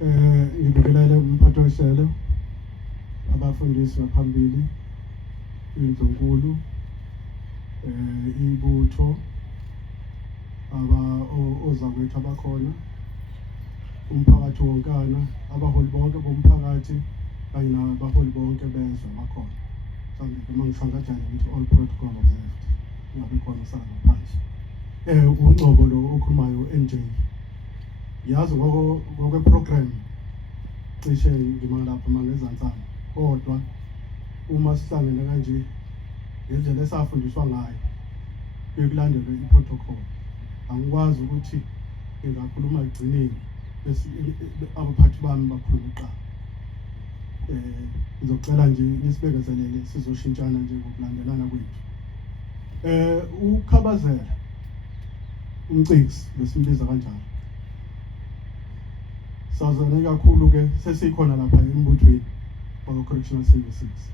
Ngibingelele umphathi wehlelo, abafundisi ngaphambili, indlunkulu, ibutho, ozakwethu abakhona, umphakathi wonkana, abaholi bonke bomphakathi kanye nabaholi bonke bezwe bakhona. Mhlawumbe uma ngisho kanjalo ngithi all protocol observed, ngabe khona sana phansi. Ungcobo lo okhulumayo NJ. Yazi ngokwe-program cishe ngimalapha mangezantsana, kodwa uma sihlangene kanje ngendlela esafundiswa ngayo bekulandelwe i-protocol, angikwazi ukuthi ngingakhuluma egcineni bese abaphathi bami bakhuluma kuqala. Ngizocela nje nisibekezelele sizoshintshana nje ngokulandelana kwethu. Ukhabazela umciksi besimbiza kanjalo. Sazane kakhulu ke sesikhona lapha embuthweni wa correctional services.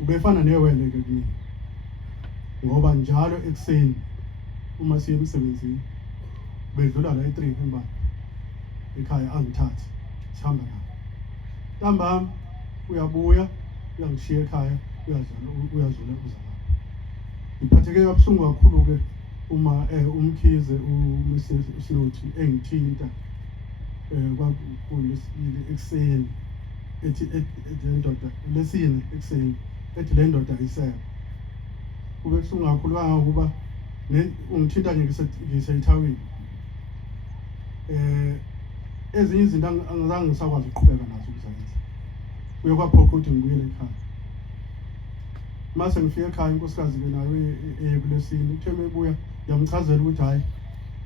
Ubefana newele ke kimi. Ngoba njalo ekseni uma siye emsebenzini bedlula la e3 emba ekhaya angithathi sihamba la. Ntambama uyabuya uyangishiya ekhaya uyazula uzala. Ngiphatheke kabuhlungu kakhulu ke uma umkhize uMrs Slothi engithinta kwakulesile ekseni ethi lendoda lesine ekseni ethi lendoda isebe. Kube kusuka kakhulu kangokuba ungithinta nje ngisayithawini. Ezinye izinto angizange ngisakwazi ukuqhubeka nazo ukuzenza. Kuyokwaphoqa ukuthi ngibuyele ekhaya. Mase ngifike ekhaya inkosikazi ke nayo ekulesini uthe mebuya yamchazela ukuthi hayi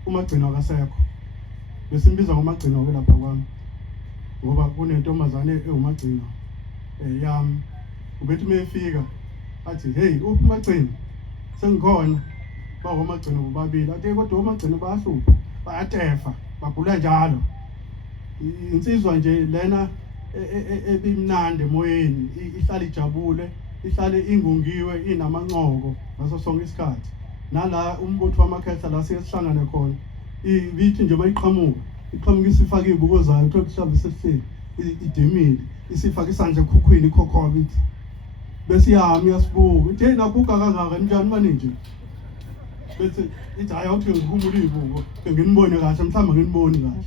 umagcino akasekho. Besimbiza ngomagcino ke lapha kwami. Ngoba kunentombazane ewumagcino yami. Ubethi mefika athi hey uphi umagcino? Sengikhona. Bawomagcino bobabili. Athi kodwa omagcino bayahlupha, bayatefa, bagula njalo. Insizwa nje lena ebimnandi emoyeni, ihlala ijabule, ihlale ingungiwe, inamanqoko ngaso sonke isikhathi. Nala umbutho wamakhehla la siyesihlangana khona. Ibithi nje bayiqhamuka isifaka izibuko zayo ukuthi mhlawumbe sesihleli idemile, isifaka isandla ekhukhwini ikhokhoba ithi. Bese yami yasibuka, ithi hey nakuga kangaka njani manje nje. Bese ithi hayi awuthi ngikhumula izibuko, nginibone kahle mhlawumbe nginiboni kahle.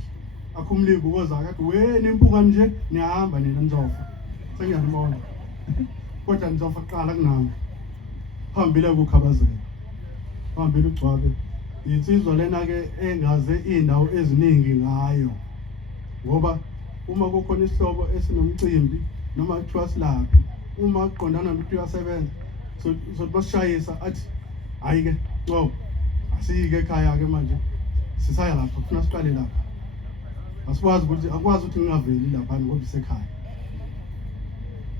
Akhumula izibuko zakhe athi we nimpuka nje niyahamba nina nizofa. Sengiyanibona. Kodwa nizofa kuqala kunami. Phambili ukukhabazela. Phambili ugcwabe. Insizwa lena ke engaze indawo eziningi ngayo. Ngoba uma kukhona isihlobo esinomcimbi noma kuthiwa silaphi, uma uqondana nomuntu uyasebenza, so basishayisa athi hayi ke ngoba asike ekhaya ke manje sisaya lapha kufuna siqale lapha. Asikwazi ukuthi ngingaveli lapha ngoba isekhaya.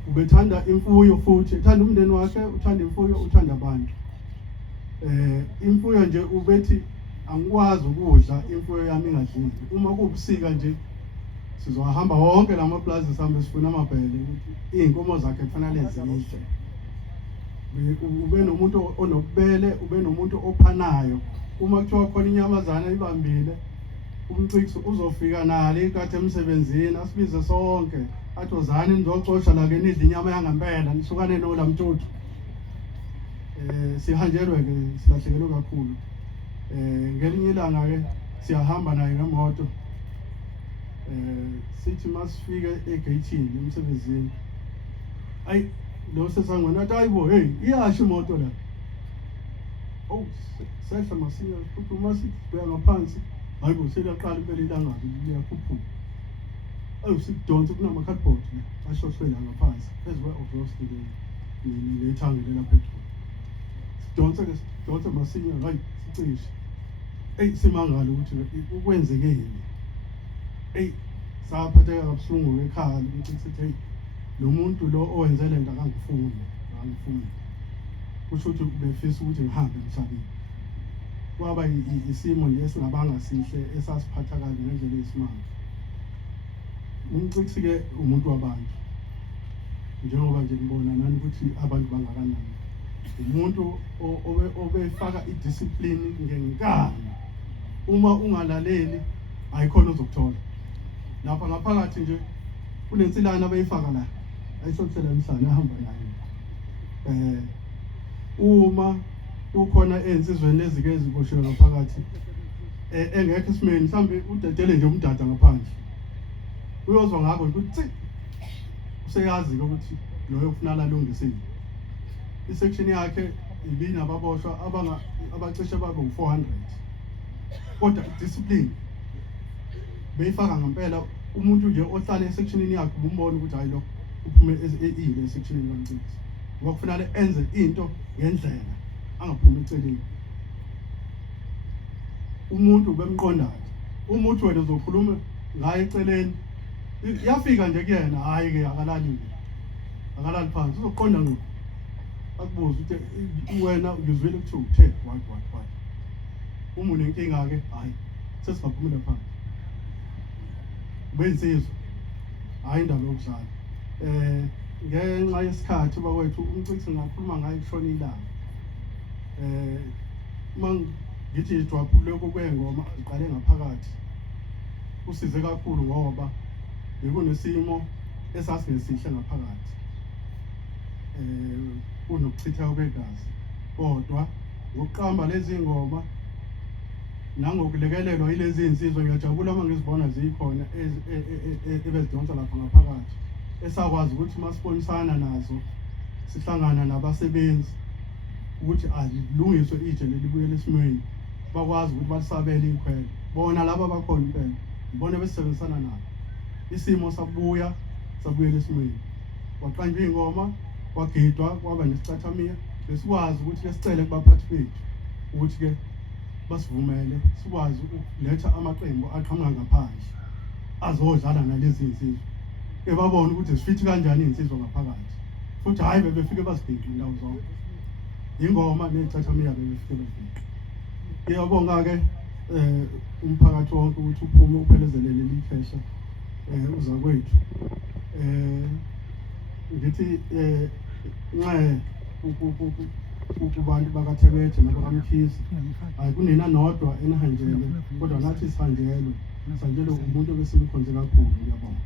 Ubethanda imfuyo futhi, uthanda umndeni wakhe, uthanda imfuyo, uthanda abantu. Imfuyo nje ubethi angikwazi ukudla imfuyo yami ingadlile. Uma kubusika nje sizohamba wonke lamaplaza sihambe sifuna amabhele ukuthi izinkomo zakhe kufanele zidle. Ube nomuntu onobubele, ube nomuntu ophanayo. Uma kuthiwa khona inyamazana ibambile, umciksi uzofika nalo ikade emsebenzini asibize sonke. Athi ozani nizocosha la ke nidle inyama yangempela nisukane nolamtuthu. Sihanjelwe ke silahlekelwe kakhulu. Ngelinye ilanga ke siyahamba naye ngemoto. Sithi masifike egateini emsebenzini. Ayi lo sesangwana athi ayibo hey iyasho imoto la. Oh sehla masinya futhi uma sibheka ngaphansi hayibo seliyaqala impela ilanga liyakhuphuka. Sikudonsa kunama cardboard la ashoshwe la ngaphansi phezulu overost nethangele la petrol. Donsa masinya hayi sicishe. Simangala ukuthi ukwenzeke yini. Saphatheka kabuhlungu ekhaya ukuthi sithi lo muntu lo owenze lento akangifuni. Kusho ukuthi ubefisa ukuthi ngihambe emhlabeni. Kwaba isimo nje esingabanga sihle esasiphatha kabi ngendlela eyisimanga. Umciksi ke umuntu wabantu. Njengoba nje ngibona nani ukuthi abantu bangakanani. Umuntu obefaka idiscipline ngenkani. Uma ungalaleli ayikhona ozokuthola. lapha ngaphakathi nje kunensilana abayifaka la ayishothela emhlanje ahamba nayo. Uma ukhona ensizweni ezike eziboshiwe ngaphakathi engekho esimeni mhlambe udedele nje umdada ngaphandle uyozwa ngakho ukuthi useyazi ukuthi loyo ufuna lalungisile. Isection yakhe ibinababoshwa abacishe babe u400 kodwa discipline beyifaka ngempela. Umuntu nje ohlala esectionini yakhe umbona ukuthi hayi lo uphume ezile esectionini kaMcimbi ngoba kufanele enze into ngendlela angaphumi eceleni. Umuntu bemqondayo umuntu wena uzokhuluma ngaye eceleni yafika nje kuyena hayi ke akalali phansi uzoqonda ngo akubuza ukuthi wena uzwile ukuthi uthe what uma unenkinga ke hayi sesibaphumela phansi bensizwe hayi indaba yokudlala. Ngenxa yesikhathi bakwethu umcithi ngakhuluma ngaye kushona ilanga. Ngithi drop lokho kwengoma iqale ngaphakathi usize kakhulu ngoba bekunesimo esasingesihle ngaphakathi kunokuchitheka kwegazi kodwa ngokuqamba lezi ngoma nangokulekelelwa yilezi insizwa ngiyajabula uma ngizibona zikhona ebezidonsa lapha ngaphakathi esakwazi ukuthi masibonisana nazo sihlangana nabasebenzi ukuthi alilungiswe ije lelibuye lesimweni bakwazi ukuthi basabele ikhwele bona laba bakhona impela ngibone besebenzisana nabo isimo sabuya lesimweni kwaqanjwa ingoma kwagidwa kwaba nesicathamiya besikwazi ukuthi ke sicele kubaphathi bethu ukuthi ke basivumele sikwazi ukuletha amaqembu aqhamuka ngaphandle azodlala nalezi insizwa babone ukuthi sifithi kanjani insizwa ngaphakathi futhi hayi bebefike bazibheke indawo zonke ingoma necathamiya bebefike befike. Ngiyabonga ke umphakathi wonke ukuthi uphume uphelezelele leli khehla uza kwethu. Ngithi nxa kubantu bakaThebethe nabakaMkhize hayi kunena nodwa enihanjelwe kodwa nathi sihanjelwe umuntu obesimkhonze kakhulu. Ngiyabonga.